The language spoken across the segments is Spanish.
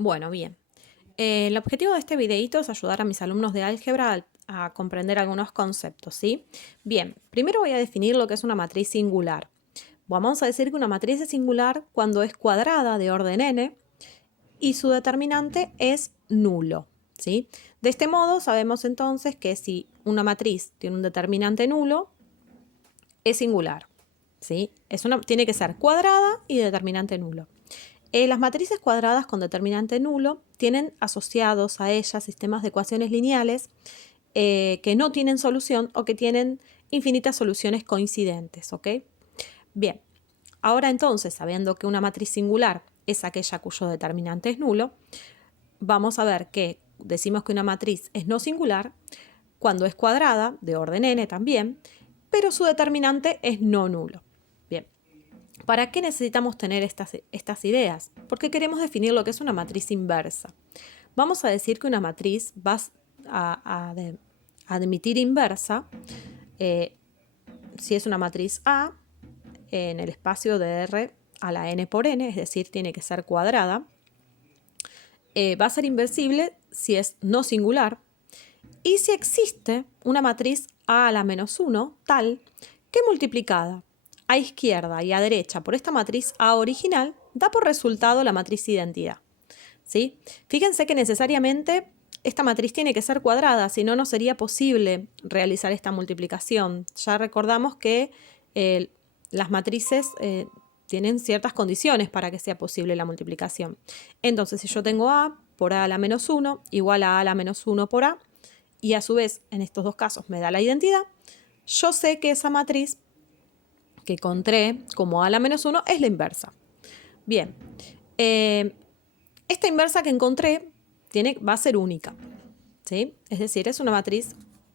Bueno, bien. El objetivo de este videíto es ayudar a mis alumnos de álgebra a comprender algunos conceptos, ¿sí? Bien, primero voy a definir lo que es una matriz singular. Vamos a decir que una matriz es singular cuando es cuadrada de orden n y su determinante es nulo, ¿sí? De este modo sabemos entonces que si una matriz tiene un determinante nulo, es singular, ¿sí? Tiene que ser cuadrada y determinante nulo. Las matrices cuadradas con determinante nulo tienen asociados a ellas sistemas de ecuaciones lineales que no tienen solución o que tienen infinitas soluciones coincidentes, ¿ok? Bien, ahora entonces, sabiendo que una matriz singular es aquella cuyo determinante es nulo, vamos a ver que decimos que una matriz es no singular cuando es cuadrada, de orden n también, pero su determinante es no nulo. Bien, ¿para qué necesitamos tener estas ideas? Porque queremos definir lo que es una matriz inversa. Vamos a decir que una matriz va a admitir inversa si es una matriz A en el espacio de R a la n por n, es decir, tiene que ser cuadrada. Va a ser inversible si es no singular y si existe una matriz A a la menos 1 tal que multiplicada a izquierda y a derecha por esta matriz A original da por resultado la matriz identidad, ¿sí? Fíjense que necesariamente esta matriz tiene que ser cuadrada, si no, no sería posible realizar esta multiplicación. Ya recordamos que las matrices tienen ciertas condiciones para que sea posible la multiplicación. Entonces, si yo tengo A por A a la menos 1 igual a la menos 1 por A, y a su vez en estos dos casos me da la identidad, yo sé que esa matriz que encontré como A a la menos 1 es la inversa. Bien, esta inversa que encontré va a ser única, ¿sí? Es decir, es una matriz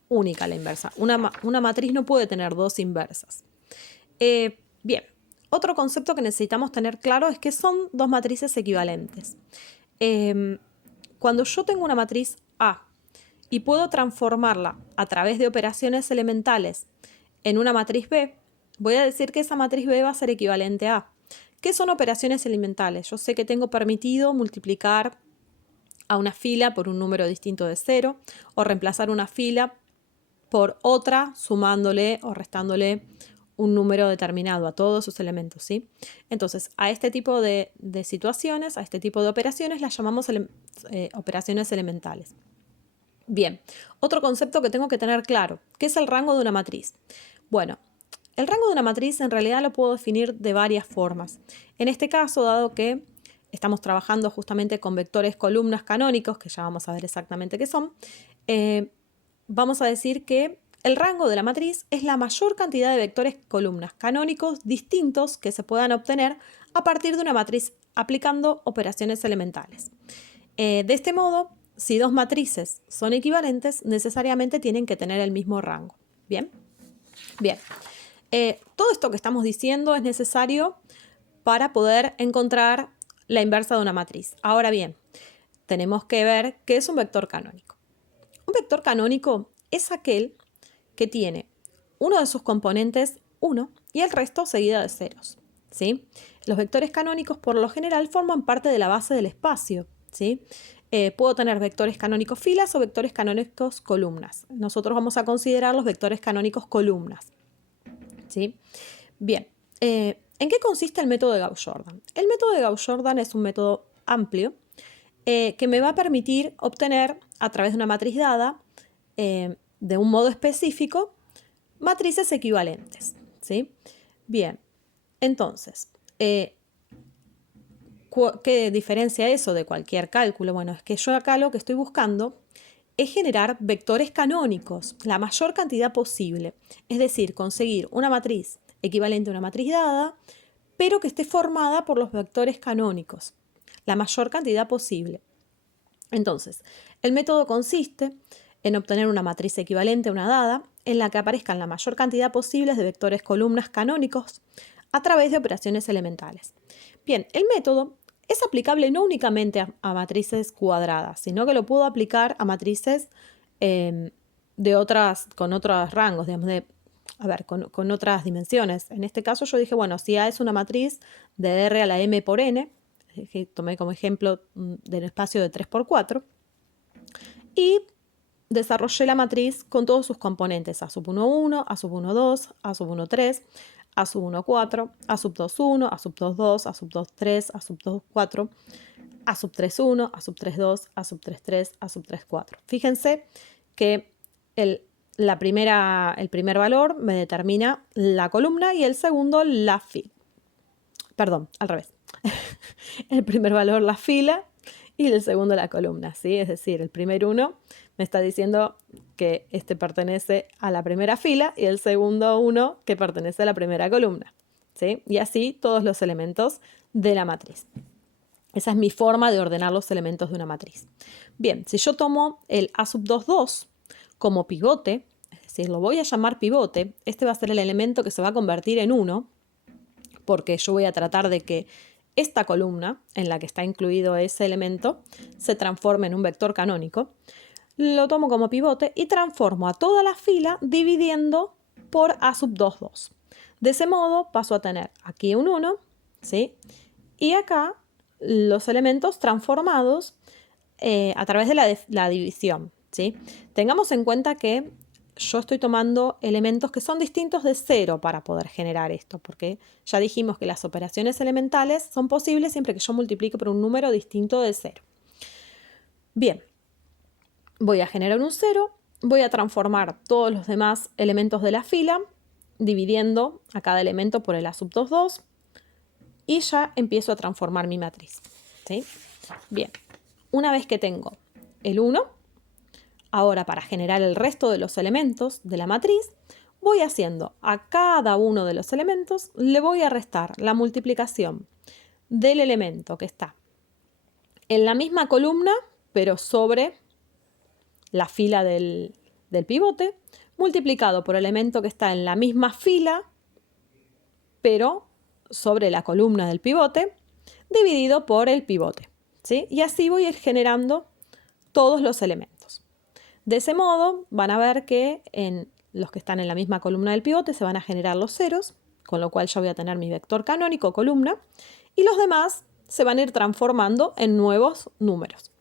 única la inversa. Una matriz no puede tener dos inversas. Bien, otro concepto que necesitamos tener claro es que son dos matrices equivalentes. Cuando yo tengo una matriz A y puedo transformarla a través de operaciones elementales en una matriz B, voy a decir que esa matriz B va a ser equivalente a A. ¿Qué son operaciones elementales? Yo sé que tengo permitido multiplicar a una fila por un número distinto de 0 o reemplazar una fila por otra sumándole o restándole un número determinado a todos sus elementos, ¿sí? Entonces, a este tipo de situaciones, a este tipo de operaciones las llamamos operaciones elementales. Bien, otro concepto que tengo que tener claro, ¿qué es el rango de una matriz? Bueno, el rango de una matriz en realidad lo puedo definir de varias formas. En este caso, dado que estamos trabajando justamente con vectores columnas canónicos, que ya vamos a ver exactamente qué son, vamos a decir que el rango de la matriz es la mayor cantidad de vectores columnas canónicos distintos que se puedan obtener a partir de una matriz aplicando operaciones elementales. De este modo, si dos matrices son equivalentes, necesariamente tienen que tener el mismo rango. ¿Bien? Bien. Todo esto que estamos diciendo es necesario para poder encontrar la inversa de una matriz. Ahora bien, tenemos que ver qué es un vector canónico. Un vector canónico es aquel que tiene uno de sus componentes 1 y el resto seguida de ceros, ¿sí? Los vectores canónicos por lo general forman parte de la base del espacio, ¿sí? Puedo tener vectores canónicos filas o vectores canónicos columnas. Nosotros vamos a considerar los vectores canónicos columnas, ¿sí? Bien, ¿en qué consiste el método de Gauss-Jordan? El método de Gauss-Jordan es un método amplio que me va a permitir obtener a través de una matriz dada de un modo específico matrices equivalentes, ¿sí? Bien, entonces, ¿qué diferencia eso de cualquier cálculo? Bueno, es que yo acá lo que estoy buscando es generar vectores canónicos, la mayor cantidad posible. Es decir, conseguir una matriz equivalente a una matriz dada, pero que esté formada por los vectores canónicos, la mayor cantidad posible. Entonces, el método consiste en obtener una matriz equivalente a una dada en la que aparezcan la mayor cantidad posible de vectores columnas canónicos a través de operaciones elementales. Bien, el método es aplicable no únicamente a matrices cuadradas, sino que lo puedo aplicar a matrices con otros rangos, digamos, con otras dimensiones. En este caso yo dije, bueno, si A es una matriz de R a la M por N, es que tomé como ejemplo del espacio de 3×4, y desarrollé la matriz con todos sus componentes, A sub 1, 1, A sub 1, 2, A sub 1, 3, A sub 1, 4, A sub 2, 1, A sub 2, 2, A sub 2, 3, A sub 2, 4, A sub 3, 1, A sub 3, 2, A sub 3, 3, A sub 3, 4. Fíjense que el primer valor me determina la columna y el segundo la fila. Perdón, al revés. El primer valor la fila y el segundo la columna, ¿sí? Es decir, el primer 1 me está diciendo que este pertenece a la primera fila y el segundo 1 que pertenece a la primera columna, ¿sí? Y así todos los elementos de la matriz. Esa es mi forma de ordenar los elementos de una matriz. Bien, si yo tomo el A sub 2, 2 como pivote, es decir, lo voy a llamar pivote, este va a ser el elemento que se va a convertir en 1, porque yo voy a tratar de que esta columna, en la que está incluido ese elemento, se transforme en un vector canónico. Lo tomo como pivote y transformo a toda la fila dividiendo por A sub 2, 2. De ese modo paso a tener aquí un 1, ¿sí? Y acá los elementos transformados a través de la división, ¿sí? Tengamos en cuenta que yo estoy tomando elementos que son distintos de 0 para poder generar esto, porque ya dijimos que las operaciones elementales son posibles siempre que yo multiplique por un número distinto de 0. Bien, voy a generar un 0, voy a transformar todos los demás elementos de la fila, dividiendo a cada elemento por el A sub 2, 2, y ya empiezo a transformar mi matriz, ¿sí? Bien, una vez que tengo el 1, ahora para generar el resto de los elementos de la matriz, voy haciendo a cada uno de los elementos, le voy a restar la multiplicación del elemento que está en la misma columna, pero sobre la fila del pivote, multiplicado por el elemento que está en la misma fila, pero sobre la columna del pivote, dividido por el pivote, ¿sí? Y así voy a ir generando todos los elementos. De ese modo van a ver que en los que están en la misma columna del pivote se van a generar los ceros, con lo cual yo voy a tener mi vector canónico columna, y los demás se van a ir transformando en nuevos números.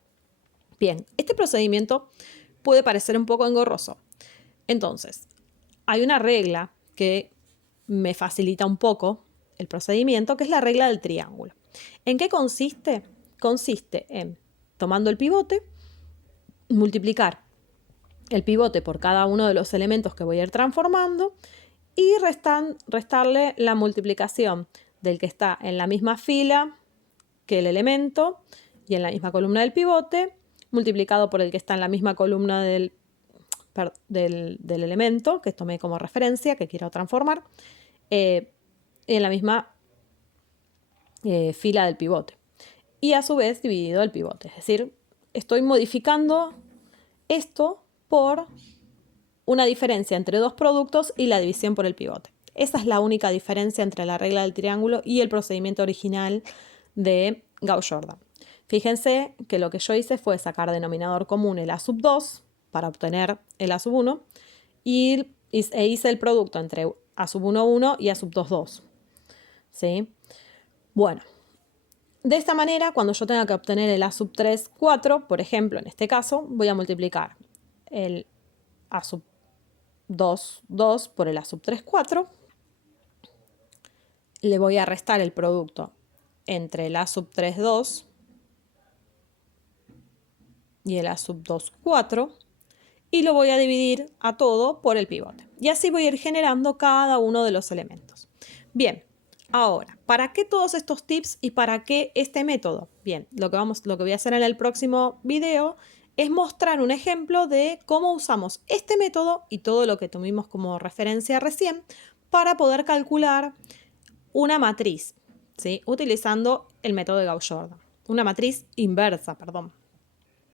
Bien, este procedimiento puede parecer un poco engorroso. Entonces, hay una regla que me facilita un poco el procedimiento, que es la regla del triángulo. ¿En qué consiste? Consiste en, tomando el pivote, multiplicar el pivote por cada uno de los elementos que voy a ir transformando y restarle la multiplicación del que está en la misma fila que el elemento y en la misma columna del pivote, multiplicado por el que está en la misma columna del elemento, que tomé como referencia, que quiero transformar, en la misma fila del pivote. Y a su vez dividido el pivote. Es decir, estoy modificando esto por una diferencia entre dos productos y la división por el pivote. Esa es la única diferencia entre la regla del triángulo y el procedimiento original de Gauss-Jordan. Fíjense que lo que yo hice fue sacar denominador común el A sub 2 para obtener el A sub 1 e hice el producto entre A sub 1, 1 y A sub 2, 2. ¿Sí? Bueno, de esta manera, cuando yo tenga que obtener el A sub 3, 4, por ejemplo, en este caso, voy a multiplicar el A sub 2, 2 por el A sub 3, 4. Le voy a restar el producto entre el A sub 3, 2 y el A sub 2, 4. Y lo voy a dividir a todo por el pivote. Y así voy a ir generando cada uno de los elementos. Bien, ahora, ¿para qué todos estos tips y para qué este método? Bien, lo que voy a hacer en el próximo video es mostrar un ejemplo de cómo usamos este método y todo lo que tuvimos como referencia recién para poder calcular una matriz, ¿sí? Utilizando el método de Gauss-Jordan. Una matriz inversa, perdón.